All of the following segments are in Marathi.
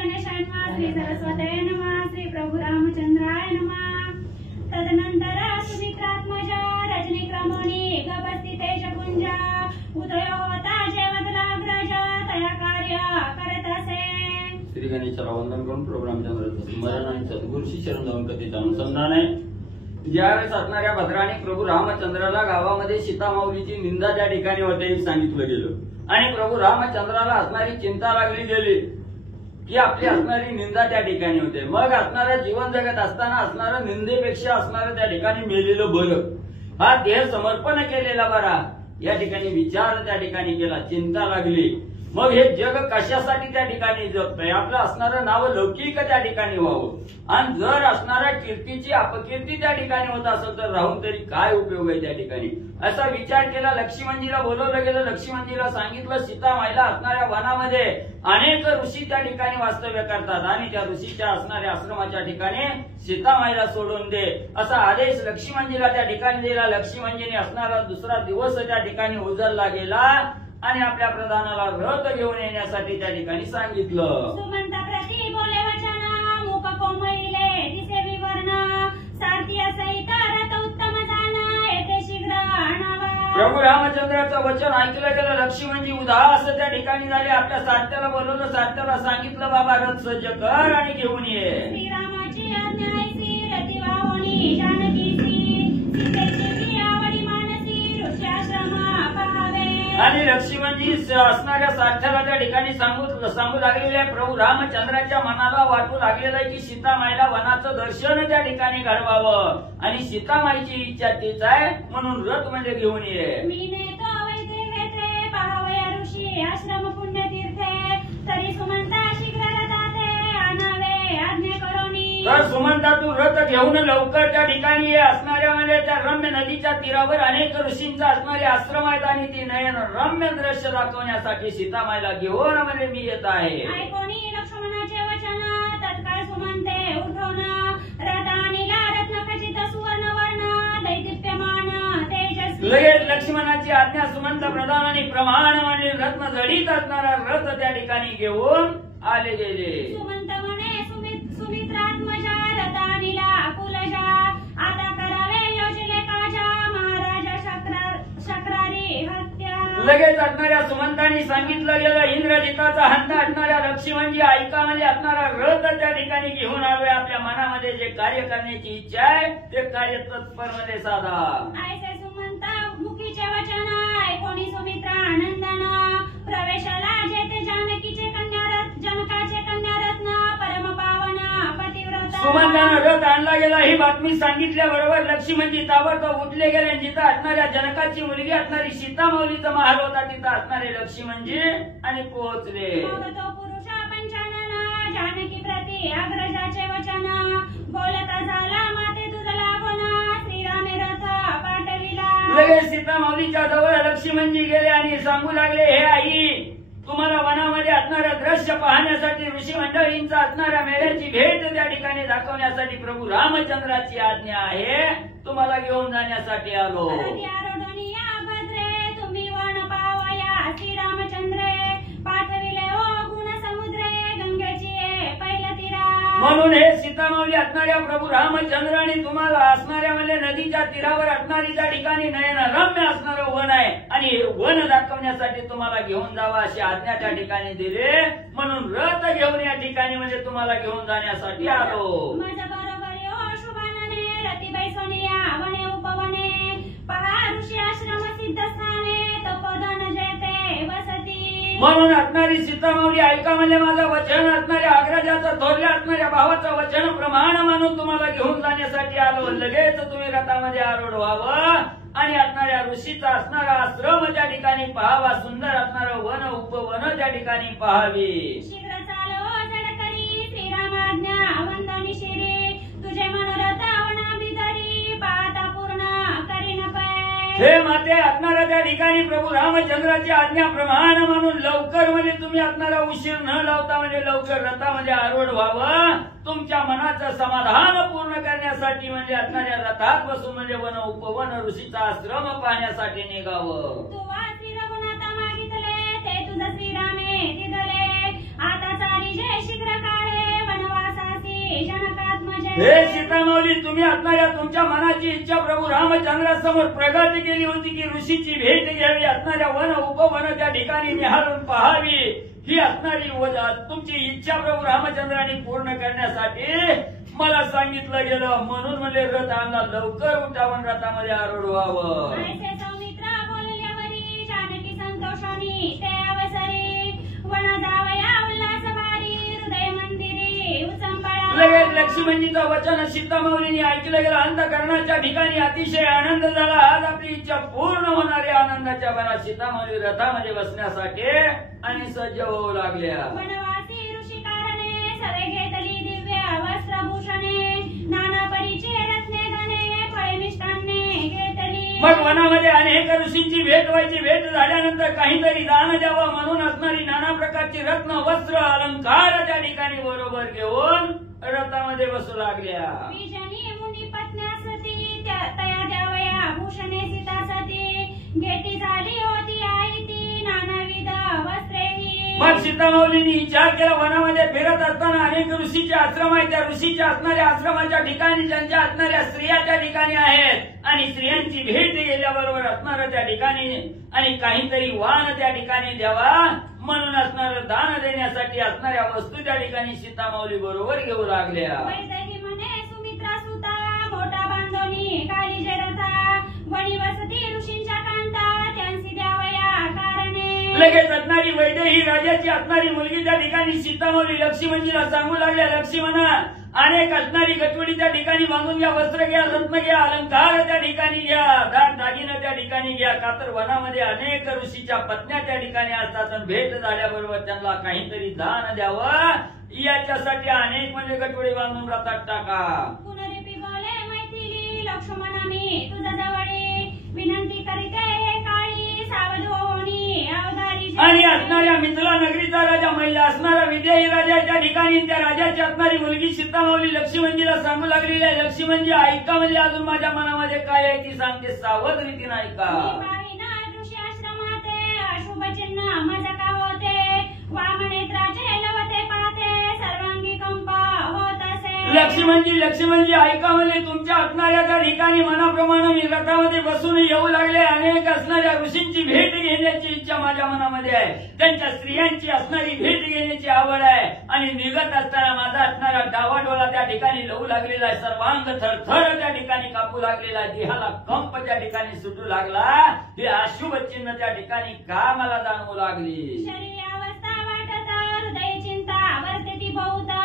गणेशाय नमः, श्री सरस्वतीये नमः, श्री प्रभु रामचंद्राय नमः। तदनंतर सुमित्रात्मजा रजनीक्रमोनी गपस्थिते शकुंजा उदयोवता जयवदलाग्रजा तया कार्य करत असे। श्री गणेशाला वंदन करून प्रभू रामचंद्राचं स्मरण आणि सद्गुरूशी शरण जाऊन कथेचं अनुसंधान आहे। ज्यावेळेस असणाऱ्या भद्राने प्रभू रामचंद्राला गावामध्ये सीतामाऊलीची निंदा त्या ठिकाणी होते सांगितलं गेलं आणि प्रभू रामचंद्राला असणारी चिंता लागली गेली की आपली असणारी निंदा त्या ठिकाणी होते। मग असणारं जीवन जगत असताना असणारं निंदेपेक्षा असणारं त्या ठिकाणी मेलेलं बरं, हा देह समर्पण केलेला बरा, या ठिकाणी विचार त्या ठिकाणी केला, चिंता लागली। मग हे जग कशासाठी त्या ठिकाणी जगतंय, आपलं असणारं नाव लौकिक त्या ठिकाणी व्हावं आणि जर असणाऱ्या कीर्तीची अपकीर्ती त्या ठिकाणी होत असेल तर राहून तरी काय उपयोग आहे त्या ठिकाणी, असा विचार केला। लक्ष्मणजीला बोलवलं गेलं, लक्ष्मणजीला सांगितलं सीतामाईला असणाऱ्या वनामध्ये अनेक ऋषी त्या ठिकाणी वास्तव्य करतात आणि त्या ऋषीच्या असणाऱ्या आश्रमाच्या ठिकाणी सीतामाईला सोडून दे असा आदेश लक्ष्मणजीला त्या ठिकाणी दिला। लक्ष्मणजीने असणारा दुसरा दिवस त्या ठिकाणी उजळला गेला आणि आपल्या प्रधानाला रथ घेऊन येण्यासाठी त्या ठिकाणी सांगितलं। सुमंत प्रति बोले वचन मुख कोमळीले दिसे विवर्ण सारथी सहित रथ उत्तम झाला येथे शीघ्र आणावा। प्रभू रामचंद्राचं वचन ऐकलं गेलं। लक्ष्मणजी उदास त्या ठिकाणी झाले, आपल्या सारथ्याला बोलवलं, सारथ्याला सांगितलं बाबा रथ सज्ज कर आणि घेऊन ये। श्रीरामाची आज्ञा ऐसी रती वाहुनी जानकीची सीतेची आवडी मानसी ऋष्याश्रमा पाहावे। आणि लक्ष्मणजी असणाऱ्या सारथ्याला त्या ठिकाणी सांगू लागलेले आहे, प्रभू रामचंद्राच्या मनाला वाटू लागलेलं आहे की सीतामाईला वनाचं दर्शन त्या ठिकाणी घडवावं आणि सीतामाईची इच्छा तीच आहे म्हणून रथ म्हणजे घेऊन ये। मी नेतो वैद्य पाहावया ऋषी आश्रम पुण्यतीर्थे तरी सुमंता शीघ्र रथाते आणावे आज्ञा करोनी। तर सुमंता तू रथ घेऊन लवकर त्या ठिकाणी ये। असणाऱ्या म्हणजे त्या रम्य नदीच्या तीरावर अनेक ऋषींचा असणारे आश्रम आहेत आणि ती नयन रम्य दृश्य दाखवण्यासाठी सीतामाईला घेऊन म्हणजे मी येत आहे। ऐकोनी लक्ष्मणाचे वचन तत्काळ सुमंते उठवून रथानीला रत्नखचित सुवर्ण वर्ण दैदिप्यमान तेजस्वी। लगेच लक्ष्मणाची आज्ञा सुमंत प्रधानाने प्रमाण म्हणजे रत्न जडीत असणारा रथ त्या ठिकाणी घेऊन आले गेले। सुमंत म्हणे सुमित्रात्मजा रथानीला कुलजा आता करावे योजले काजा महाराजा शक्रारी हत्या। लगेच असणाऱ्या सुमंतांनी सांगितलं गेलं इंद्रजिताचा हंता असणाऱ्या लक्ष्मणजी ऐका म्हणजे असणारा रथ त्या ठिकाणी घेऊन आलोय। आपल्या मनामध्ये जे कार्य करण्याची इच्छा आहे ते कार्य तत्पर मध्ये साधा। ऐसे सुमंत मुखीचे वचन ऐकोनी सुमित्रा आनंदन प्रवेशाला जेते जानकीचे कन्यारत्न जनकाचे कन्यारत्न परम पावन पतिव्रता। सुमंतानं रथ आणला गेला ही बातमी सांगितल्याबरोबर लक्ष्मणजी ताबडतोब उठले गेले। जिथं असणाऱ्या जनकाची मुलगी असणारी सीतामाऊलीचा महाल होता तिथं असणारे लक्ष्मणजी आणि पोहोचले। मग तो पुरुष पंचानन जानकी प्रति अग्रजाचे वचन बोलता झाला माते तुझ लागून श्रीरामे रथ पाठविला। लगेच सीतामाऊलीच्या जवळ लक्ष्मणजी गेले आणि सांगू लागले, हे आई तुम्हाला वनामध्ये असणारं दृश्य पाहण्यासाठी ऋषी मंडळींचा असणाऱ्या मेळ्याची भेट त्या ठिकाणी दाखवण्यासाठी प्रभू रामचंद्राची आज्ञा आहे, तुम्हाला घेऊन जाण्यासाठी आलो। भद्रे तुम्ही वन पावया श्रीरामचंद्रे पाठविले ओ गुण समुद्रे गंगेची पहिल्या तीरा। म्हणून हे सीतामाऊली असणाऱ्या प्रभू रामचंद्राने तुम्हाला असणाऱ्या म्हणजे नदीच्या तीरावर असणारी त्या ठिकाणी नयन रम्य असणारं वन आहे आणि हे वन दाखवण्यासाठी तुम्हाला घेऊन जावा अशी आज्ञा त्या ठिकाणी दिली। म्हणून रथ घेऊन या ठिकाणी म्हणजे तुम्हाला घेऊन जाण्यासाठी आलो। माझ्या बरोबर यो शुभानने रतिबाई सोनिया वने उपवने पहा ऋषी आश्रम सिद्धस्थाने तपोधन जयते वसती। म्हणून असणारी सीतामाऊली ऐका म्हणजे माझं वचन असणाऱ्या अग्रजाचं थोरल्या असणाऱ्या भावाचं वचन प्रमाण मानून तुम्हाला घेऊन जाण्यासाठी आलो। लगेच तुम्ही रथामध्ये आरूढ व्हावं आणि असणाऱ्या ऋषीचा असणारा आश्रम त्या ठिकाणी पाहावा, सुंदर असणारं वन उपवन त्या ठिकाणी पाहावी। शीघ्र चालो जडकरी श्रीरामाज्ञा वंदनी शिरी तुझे मनोरथ वनाभिधरी पाहता पूर्ण करीन पाय। हे माते असणाऱ्या त्या ठिकाणी प्रभू रामचंद्राची आज्ञा प्रमाण म्हणून लवकर म्हणजे तुम्ही असणारा उशीर न लावता म्हणजे लवकर रथामध्ये आरूढ व्हावं, तुमच्या मनाचं समाधान पूर्ण करण्यासाठी म्हणजे असणाऱ्या रथात बसून म्हणजे वन उपवन ऋषीचा आश्रम पाहण्यासाठी निघावं। तू श्री रघुनाथा मागितले ते तुझ श्रीरामे दिदले आता चाली जय शीघ्र हे सीतामाऊली, तुम्ही असणाऱ्या तुमच्या मनाची इच्छा प्रभू रामचंद्रासमोर प्रगट केली होती की ऋषीची भेट घ्यावी, असणाऱ्या वन उपवन त्या ठिकाणी निहाळून पहावी, ही असणारी तुमची इच्छा प्रभू रामचंद्रांनी पूर्ण करण्यासाठी मला सांगितलं गेलं. म्हणून म्हणले रथ आणला, लवकर उठावून रथामध्ये आरूढ व्हावं. ऐसे सौमित्रा बोलल्यावरी जानकी संतोषाने ते अवसरी वन जावया उल्हास भारी हृदय मंदिरी उचंबळा. लगेच लक्ष्मणजीचं वचन सीतामाऊलीने ऐकलं गेलं. अंतःकरणाच्या ठिकाणी अतिशय आनंद झाला. आज आपली इच्छा पूर्ण होणाऱ्या आनंदाच्या भरात सीतामाऊली रथामध्ये बसण्यासाठी आणि सज्ज होऊ लागल्या. वनवासी ऋषिकारणे सवे घेतली दिव्य वस्त्रभूषणे नाना परीचे रत्ने धने फळे मिष्टान्ने घेतली. मग वनामध्ये अनेक ऋषींची भेट व्हायची. भेट झाल्यानंतर काहीतरी दान द्यावं म्हणून असणारी नाना प्रकारची रत्न वस्त्र अलंकार त्या ठिकाणी बरोबर घेऊन रथामध्ये बसू लागल्या. बीजनी मुनी पत्न्यासती तया द्यावया भूषणे सीतासती घेती झाली होती आई ती नानाविध वस्त्रेही. मग सीतामाऊलींनी विचार केला. वनामध्ये फिरत असताना अनेक ऋषीचे आश्रम आहेत. त्या ऋषीच्या असणाऱ्या आश्रमाच्या ठिकाणी त्यांच्या असणाऱ्या स्त्रिया त्या ठिकाणी आहेत आणि स्त्रियांची भेट गेल्याबरोबर असणार त्या ठिकाणी आणि काहीतरी वाण त्या ठिकाणी द्यावा म्हणून असणारं दान देण्यासाठी असणाऱ्या वस्तू त्या ठिकाणी सीतामाऊली बरोबर घेऊ लागल्या. वैदेही म्हणे सुमित्रा सुता मोठा बांधोनी काळीजे रथा वणी वसती ऋषींच्या कांता त्यांची द्यावया कारणे. लगेच असणारी वैदेही राजाची असणारी मुलगी त्या ठिकाणी सीतामाऊली लक्ष्मणजीला सांगू लागल्या. लक्ष्मणा, अनेक असणारी गटवडी त्या ठिकाणी बांधून घ्या, वस्त्र घ्या, रत्न घ्या, अलंकार त्या ठिकाणी घ्या, दाग दागिना त्या ठिकाणी घ्या. का तर वनामध्ये अनेक ऋषीच्या पत्न्या त्या ठिकाणी असतात आणि भेट झाल्याबरोबर त्यांना काहीतरी दान द्यावं याच्यासाठी अनेक म्हणजे गटवडी बांधून रथात टाका. पुनरिपी बोले मैथिली लक्ष्मणा मी तुझ्या जवळी विनंती करीते काळी सावध होणी अवधारी. आणि असणाऱ्या मिथिला नगरीचा राजा महिला असणारा विदेही राजा त्या ठिकाणी त्या राजाची असणारी मुलगी सीतामाऊली लक्ष्मणजीला सांगू लागलेली आहे. लक्ष्मणजी ऐका, म्हणजे अजून माझ्या मनामध्ये काय आहे ती सांगते, सावध रीतीने ऐका. ऋषी आश्रमाते अशुभ चिन्ह माझा का होते वामनेत्राचे लवते पाहते सर्वांगी कंप होत असे. लक्ष्मणजी ऐका, म्हणजे तुमच्या असणाऱ्या त्या ठिकाणी मनाप्रमाणे मी रथामध्ये बसून येऊ लागले. अनेक असणाऱ्या ऋषींची भेट घेण्याची इच्छा माझ्या मनामध्ये आहे. त्यांच्या स्त्रियांची असणारी भेट घेण्याची आवड आहे आणि निघत असताना माझा असणारा डावाडोळा त्या ठिकाणी लवू लागलेला आहे. सर्वांग थरथर त्या ठिकाणी कापू लागलेला आहे. देहाला कंप त्या ठिकाणी सुटू लागला. हे अशुभ चिन्ह त्या ठिकाणी का मला जाणवू लागली. शरीर अवस्था वाटत हृदय चिंता वर्ते ती बहुता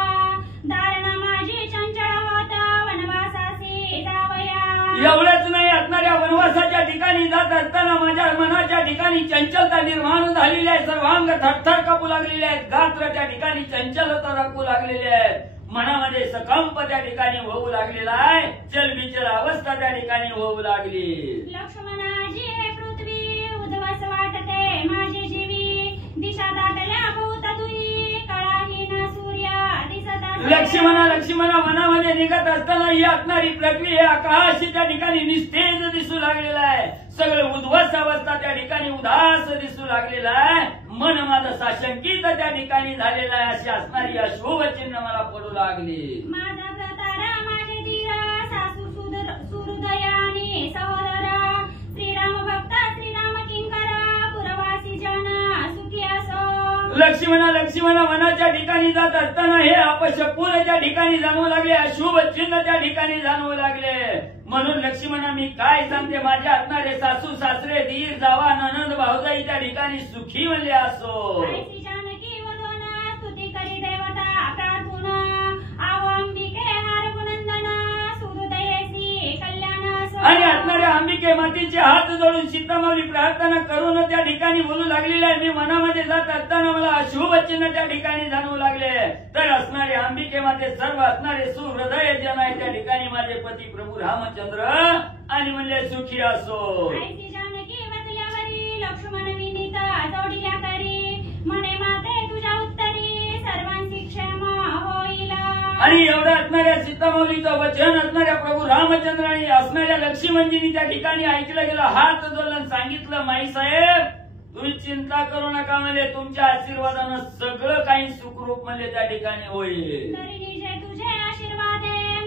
धारणा माझी चंचळ होता वनवासासी जावया. एवढंच नाही, असणाऱ्या वनवासाच्या ठिकाणी जात असताना माझ्या मनाच्या ठिकाणी चंचलता निर्माण झालेली आहे. सर्वांग थरथर कापू लागलेले आहेत. गात्र त्या ठिकाणी चंचलता दाखवू लागलेली आहे. मनामध्ये सकंप त्या ठिकाणी होऊ लागलेला आहे. चलबिचल अवस्था त्या ठिकाणी होऊ लागली. लक्ष्मणाजी हे पृथ्वी उद्ध्वस वाटते माझी जीवी दिशा दाटल्या भूत तुई कळाहीन सूर्य दिसत. लक्ष्मणा मनामध्ये निघत असताना ही असणारी पृथ्वी हे आकाश त्या ठिकाणी निस्तेज दिसू लागलेला आहे. सगळं उद्ध्वस्त अवस्था त्या ठिकाणी उदास दिसू लागलेला आहे. मन माझं साशंकित त्या ठिकाणी झालेलं आहे. अशी असणारी अशुभ चिन्ह मला पडू लागली. माझा प्रतारा माझे धीर सासू सुहृदयानी सहोदर श्रीराम भक्त श्रीराम किंकर पुरवासी जन सुखी असो. लक्ष्मणा वनाच्या ठिकाणी जात असताना हे अपशकुन त्या ठिकाणी जाणवू लागले. अशुभ चिन्ह त्या ठिकाणी जाणवू लागले. म्हणून लक्ष्मणा मी काय सांगते, माझे असणारे सासू सासरे धीर जावा ननंद भाऊजाई त्या ठिकाणी सुखी म्हणले असो. जानकी वदन स्तुती करी देवता प्रार्थून आव अंबिके हारगुनंदन सुहृदयेसी कल्याण असो. आणि असणाऱ्या अंबिके मातेचे हात जोडून सीतामाऊली प्रार्थना करून त्या ठिकाणी बोलू लागलेले आहे. मी मनामध्ये जात असताना मला अशुभ चिन्ह त्या ठिकाणी जाणवू लागले. तर असणारे अंबिके माते सर्व असणारे सुहृदय जन आहे त्या ठिकाणी माझे पती प्रभू रामचंद्र आणि म्हणले सुखी असो. जानकी वदल्यावरी लक्ष्मण विनीत जोडिल्या करी म्हणे माते तुझ्या उत्तरी सर्वांची क्षेम होईल. आणि एवढं असणाऱ्या सीतामाऊलीचं वचन असणाऱ्या प्रभू रामचंद्र आणि असणाऱ्या लक्ष्मणजींनी त्या ठिकाणी ऐकलं गेलं. हात जोडून सांगितलं, माई साहेब तुम्ही चिंता करू नका, म्हणजे तुमच्या आशीर्वादानं सगळं काही सुखरूप म्हणजे त्या ठिकाणी होईल. तुझे आशीर्वादे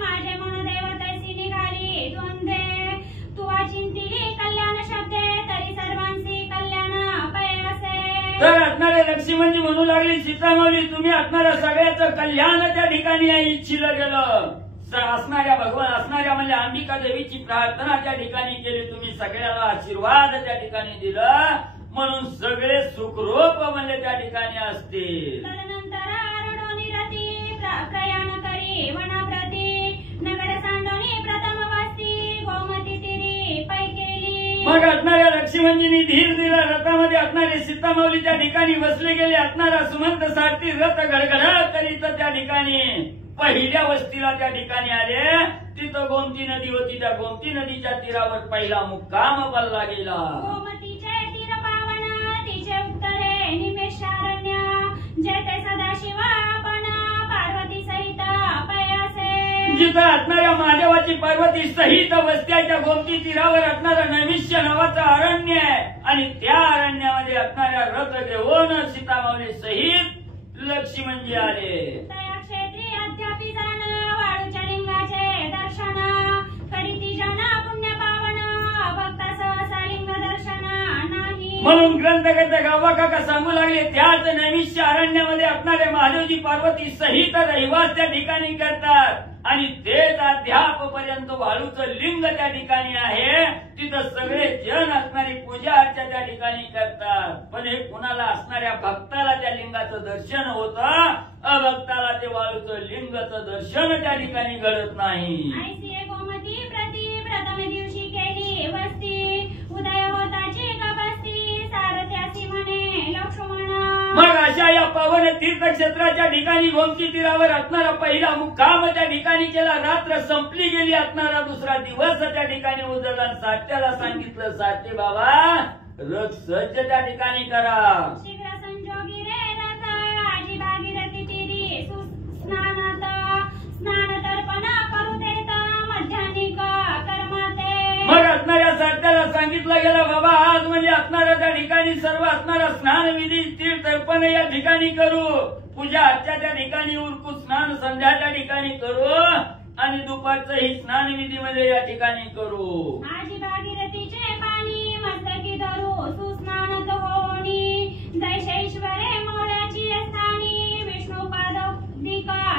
जेव्हा चिंतिली कल्याण शब्दे तरी सर्वांची कल्याण पयासे. तर असणारे लक्ष्मणजी म्हणू लागली, सीतामाऊली तुम्ही असणाऱ्या सगळ्याचं कल्याण त्या ठिकाणी इच्छिलं गेलं. असणाऱ्या भगवान असणाऱ्या म्हणजे अंबिका देवीची प्रार्थना त्या ठिकाणी केली, तुम्ही सगळ्याला आशीर्वाद त्या ठिकाणी दिला, म्हणून सगळे सुखरूप म्हणजे त्या ठिकाणी असतील. तदनंतर आरुढोनी रती प्रयाण करी वनाप्रती नगर सांडोनी प्रथम वस्ती गोमती तिरी पै केली. मग असणाऱ्या लक्ष्मणजींनी धीर दिला, रथामध्ये असणारे सीतामाऊली त्या ठिकाणी बसले गेले. असणारा सुमंत सारथी रथ गडगड करीत त्या ठिकाणी पहिल्या वस्तीला त्या ठिकाणी आले. तिथं गोमती नदी होती, त्या गोमती नदीच्या तीरावर पहिला मुक्काम बलला गेला. गोमतीचे तीर पावन तिचे उत्तरे निमेषारण्य जेथे सदाशिव आपण पार्वती सहित पयासे. जिथं असणाऱ्या महादेवाची पार्वती सहित वस्ती आहे, त्या गोमती तीरावर असणारं नैमिष्य नावाचं अरण्य आहे. आणि त्या अरण्यामध्ये असणाऱ्या रथ घेऊन सीतामाऊली सहित लक्ष्मणजी आले. तया क्षेत्री अद्यापि जाण वाळूच्या लिंगाचे दर्शन करीती जन पुण्य पावन भक्ता सहसा लिंग दर्शन नाही. म्हणून ग्रंथकर्ते गावा काका सांगू लागले, त्याच नैमिष्य अरण्यामध्ये असणारे महादेवजी पार्वती सहित रहिवास त्या ठिकाणी करतात. आणि तेच अद्यापपर्यंत वाळूचं लिंग त्या ठिकाणी आहे. तिथं सगळे जन असणारी पूजा अर्चा त्या ठिकाणी करतात. पण हे कुणाला असणाऱ्या भक्ताला त्या लिंगाचं दर्शन होतं, अभक्ताला ते वाळूचं लिंगाचं दर्शन त्या ठिकाणी घडत नाही. ऐसी गोमती प्रति प्रथम दिवशी केली वस्ती उदय होताची गबस्ती सारथ्यासी म्हणे लक्ष्मण. मग अशा या पावन तीर्थक्षेत्राच्या ठिकाणी गोमती तीरावर असणारा पहिला मुक्काम त्या ठिकाणी केला. रात्र संपली गेली, असणारा दुसरा दिवस त्या ठिकाणी उजळला. सात्याला सांगितलं, साते बाबा रथ सज्ज त्या ठिकाणी करा. शीघ्र संजोगी रे रथ आजी भागीरथी तिरी स्नानात स्नान तर्पण करू देत मध्यानिक कर्माते. मग असणाऱ्या सात्याला सांगितलं गेलं, बाबा आज म्हणजे असणाऱ्या त्या ठिकाणी सर्व असणारा स्नान विधी तीर्थ तर्पण या ठिकाणी करू, पूजा अर्चाच्या ठिकाणी उरकू, स्नान संध्याच्या ठिकाणी करू आणि दुपारचंही स्नान विधीमध्ये या ठिकाणी करू. आजी भागीरथीचे पाणी मस्तकी धरू सुस्नानत होणी जैसे ईश्वरे मोळ्याची स्थानी विष्णुपाद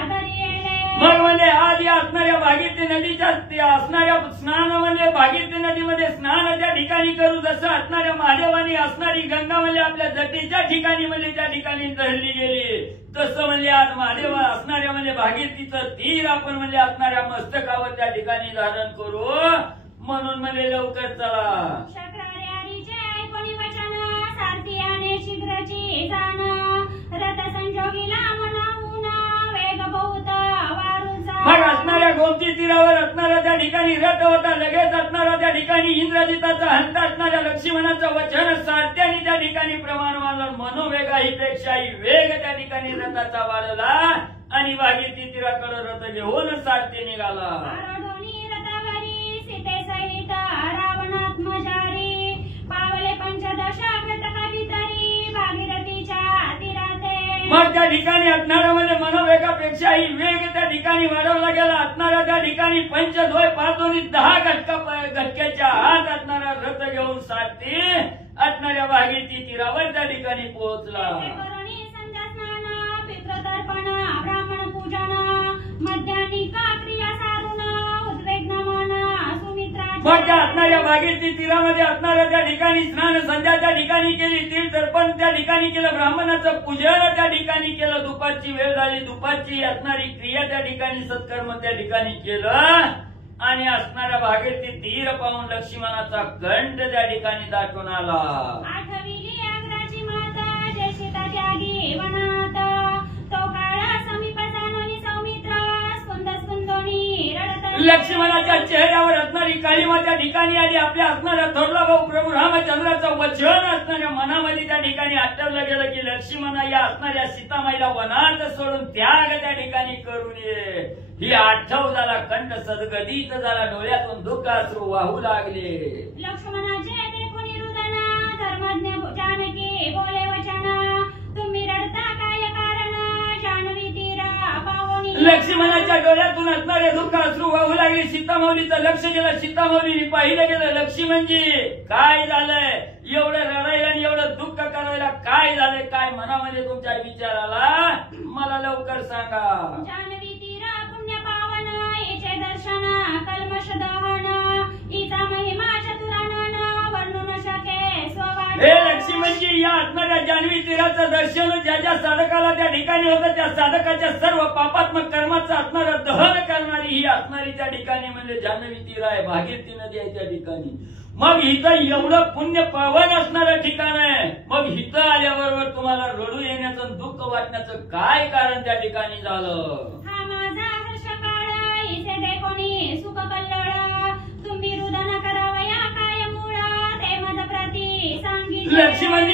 धरी येले. मग म्हणजे आज या असणाऱ्या भागीरथी नदीच्या असणाऱ्या स्नान म्हणजे भागीरथी नदीमध्ये स्नान त्या ठिकाणी करू. जसं असणाऱ्या महादेवानी असणारी गंगा म्हणजे आपल्या जटेच्या ठिकाणी म्हणजे त्या ठिकाणी धरली गेली, तसं म्हणजे आज महादेव असणाऱ्या म्हणजे भागीरथीचं तीर आपण म्हणजे असणाऱ्या मस्तकावर त्या ठिकाणी धारण करू. म्हणून म्हणजे लवकर चला. शक्रारे आरीचे ऐकोनी वचन सारथियाने शीघ्रची जाण रथ संजोगीला म्हणावून वेग बहुत वारूचा. मग असणाऱ्या गोमती तीरावर असणारा त्या ठिकाणी रथ होता. लगेच असणारा त्या ठिकाणी इंद्रजिताचा हंत असणाऱ्या लक्ष्मणाचं वचन सारथ्याने त्या ठिकाणी प्रमाण मानलं. मनोवेगाही पेक्षाही वेग त्या ठिकाणी रथाचा वाढला आणि भागीरथी तीराकडे रथ घेऊन सारथी निघाला. आरोढोनी रथावरी सीते सहित रावणात्मजारी पावले पंचदश घटका भितरी भागीरथीच्या तीराते. मग त्या ठिकाणी असणारा म्हणजे मनोवेगापेक्षाही वेग त्या ठिकाणी वाढवला गेला. असणारा त्या ठिकाणी पंचद्वय पाचोनी 10 घटक्याच्या आत असणारा रथ घेऊन सारथी असणाऱ्या भागीरथी तीरावर त्या ठिकाणी पोहोचला. करुणी संध्या स्नान पितृतर्पण ब्राह्मण पूजन मध्यानिका क्रिया सारून उद्वेग्न मन सुमित्राचे. मग त्या असणाऱ्या भागीरथी तीरामध्ये असणाऱ्या त्या ठिकाणी स्नान संध्या त्या ठिकाणी केली, तीर्थ तर्पण त्या ठिकाणी केलं, ब्राह्मणाचं पूजन त्या ठिकाणी केलं. दुपारची वेळ झाली, दुपारची असणारी क्रिया त्या ठिकाणी सत्कर्म त्या ठिकाणी केलं आणि असणाऱ्या भागीरथी तीर पाहून लक्ष्मणाचा कंठ त्या ठिकाणी दाटून आला. आठविली अग्राची माता जे सीता त्यागी वनात तो काळ समीप जाणोनी सौमित्र स्कुंद स्कुंदोनी रडत. लक्ष्मणाच्या चेहऱ्यावर असणारी काळीमा त्या ठिकाणी आली. आपल्या असणाऱ्या थोरला भाऊ प्रभू रामचंद्राचं वचन असणाऱ्या मनामध्ये त्या ठिकाणी आठवलं गेलं की लक्ष्मणा या असणाऱ्या सीतामाईला वनात सोडून त्याग त्या ठिकाणी करून ये. ही आठव झाला, कंठ सदगदित झाला, डोळ्यातून दुःखाश्रू वाहू लागले. लक्ष्मणाचे देखून रुदन धर्मज्ञ जानकी बोले वचन तुम्ही रडता काय कारण जान्हवी तीरा पावनी. लक्ष्मणाच्या डोळ्यातून असणारे दुःख अश्रू वाहू लागले. सीतामाऊलीचं लक्ष गेलं. सीतामाऊलीने पाहिलं गेलं. लक्ष्मणजी काय झालंय? एवढं रडायला आणि एवढं दुःख करायला काय झालंय? काय मनामध्ये तुमच्या विचाराला? मला लवकर सांगा. जान्हवी तीरा पुण्य पावन याचे दर्शन कल्मष दहन हिचा महिमा चतुरानन वर्णू न शके स्ववाच. हे लक्ष्मणजी, या असणाऱ्या जान्हवी तीराचं दर्शन ज्या ज्या साधकाला त्या ठिकाणी होतं त्या साधकाच्या सर्व पापात्मक कर्माचं असणारं दहन करणारी ही असणारी त्या ठिकाणी म्हणजे जान्हवी तीर आहे. भागीरथी नदी आहे त्या ठिकाणी. मग इथं एवढं पुण्य पावन असणारं ठिकाण आहे. मग इथं आल्याबरोबर तुम्हाला रडू येण्याचं दुःख वाटण्याचं काय कारण त्या ठिकाणी झालं? हा माझा हर्ष काळ इथे देखोनी सुख कल्लोळ तुम्ही रुदन करावया काय मूळ ते मद प्रती सांगितले.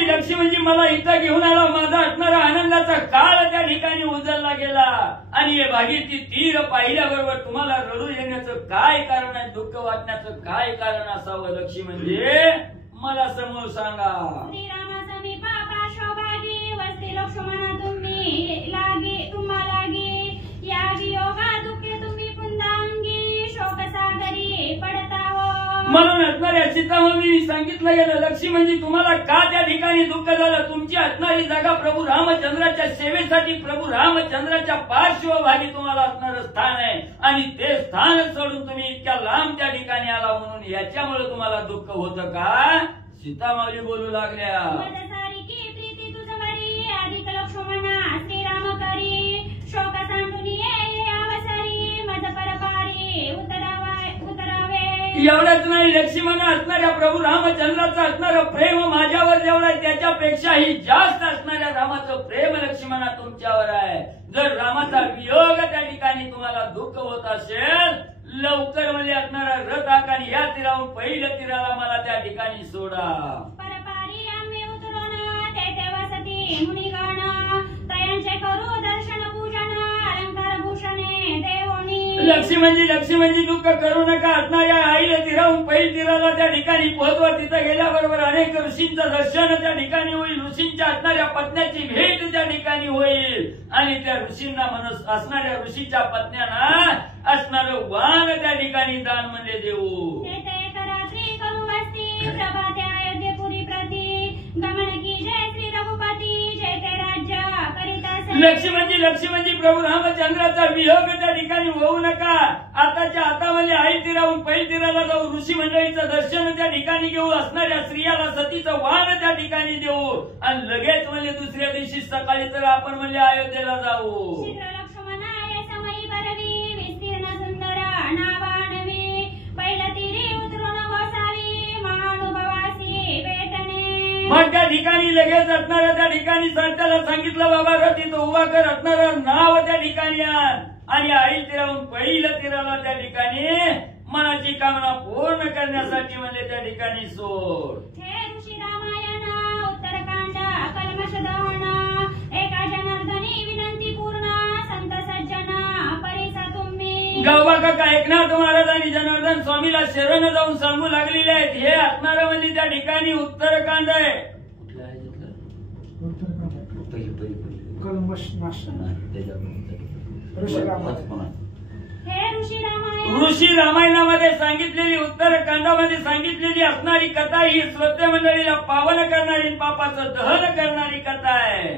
लक्ष्मणजी मला इथं घेऊन आला. माझा असणारा आनंदाचा काळ त्या ठिकाणी उजळला गेला आणि हे भागीरथी तीर पाहिल्याबरोबर तुम्हाला रडू येण्याचं काय कारण आहे? दुःख वाटण्याचं काय कारण असावं? लक्ष्मणजी मला समोर सांगा. श्रीरामा समीपा पाशोभागी वस्ती लक्ष्मणा तुम्ही लागी तुम्हा लागी या वियोगा दुःखे तुम्ही पुंदांगी शोक सागरी पडताव. म्हणून असणाऱ्या सीतामाऊलीने सांगितलं गेलं लक्ष्मणजी तुम्हाला का त्या ठिकाणी दुःख झालं? तुमची असणारी जागा प्रभू रामचंद्राच्या सेवेसाठी प्रभू रामचंद्राच्या पार्श्वभागी तुम्हाला असणारं स्थान आहे आणि ते स्थान सोडून तुम्ही इतक्या लांब त्या ठिकाणी आला म्हणून याच्यामुळे तुम्हाला दुःख होतं का? सीतामाऊली बोलू लागल्या. मदसारिकी प्रीती तुझवरी अधिक लक्ष्मणा श्रीराम करी शोक सांडून ये अवसरी मद परपारी उतरावे. एवढंच नाही, लक्ष्मण असणाऱ्या प्रभू रामचंद्राचं असणारं प्रेम माझ्यावर जेवढं आहे त्याच्यापेक्षाही जास्त असणाऱ्या रामाचं प्रेम लक्ष्मणा तुमच्यावर आहे. जर रामाचा वियोग त्या ठिकाणी तुम्हाला दुःख होत असेल लवकर म्हणजे असणारा रथ आकानी या तीराहून पहिल्या तीराला मला त्या ठिकाणी सोडा. परपारी आम्ही उतरून ते वसती मुनिगण त्रयांचे करू दर्शन पूजन अलंकार भूषणे देवोनी. लक्ष्मणजी दुःख करू नका. असणाऱ्या आईला तीराहून पहिल तीराला त्या ठिकाणी पोहोचवा. तिथं गेल्याबरोबर अनेक ऋषींचं दर्शन त्या ठिकाणी होईल. ऋषींच्या असणाऱ्या पत्न्याची भेट त्या ठिकाणी होईल आणि त्या ऋषींना असणाऱ्या ऋषीच्या पत्न्यांना असणारं वाण त्या ठिकाणी दान म्हणजे देऊ. रात्री करू वस्ती प्रभाते अयोध्येपुरी प्रती गमन की जय श्री रघुपती जय ते राज्य करीता. लक्ष्मणजी प्रभू रामचंद्राचा वियोग त्या ठिकाणी होऊ नका. आताच्या हातामध्ये आई तीराहून पहिल तीराला जाऊ. ऋषी मंडळीचं दर्शन त्या ठिकाणी घेऊ. असणाऱ्या स्त्रियाला सतीचं वाण त्या ठिकाणी देऊ आणि लगेच म्हणजे दुसऱ्या दिवशी सकाळी तर आपण म्हणजे अयोध्येला जाऊ. लक्ष्मणाय समयी बरवी विस्तीर्ण सुंदर नावानवी पहिलं तिरी उतरून वसावी महानुभवासी भेटणे. मग त्या ठिकाणी लगेच असणाऱ्या त्या ठिकाणी संताला सांगितलं बाबा रथ इथं उभा कर. असणारं नाव त्या ठिकाणी आण आणि आई तीराहून पहिलं तीराला त्या ठिकाणी मनाची कामना पूर्ण करण्यासाठी म्हणजे त्या ठिकाणी सोड. हे ऋषी रामायण उत्तरकांड कल्मष दहन एका जनार्दनी विनंती पूर्ण संत सज्जन परिसा तुम्ही. गावबा काका एकनाथ महाराज आणि जनार्दन स्वामीला शरण जाऊन सांगू लागलेले आहेत. हे असणारं म्हणजे त्या ठिकाणी उत्तरकांड आहे. ऋषी रामायणामध्ये सांगितलेली उत्तरकांडामध्ये सांगितलेली असणारी कथा ही श्रोते मंडळीला पावन करणारी पापाचं दहन करणारी कथा आहे.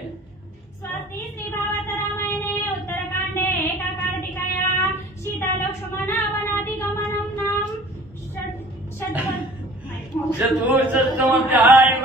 स्वस्ती श्री भागवत रामायणे उत्तरकांडे एका कार्तिकाया सीता लक्ष्मण वनाधिगमनम नाम चतुर्थ हाय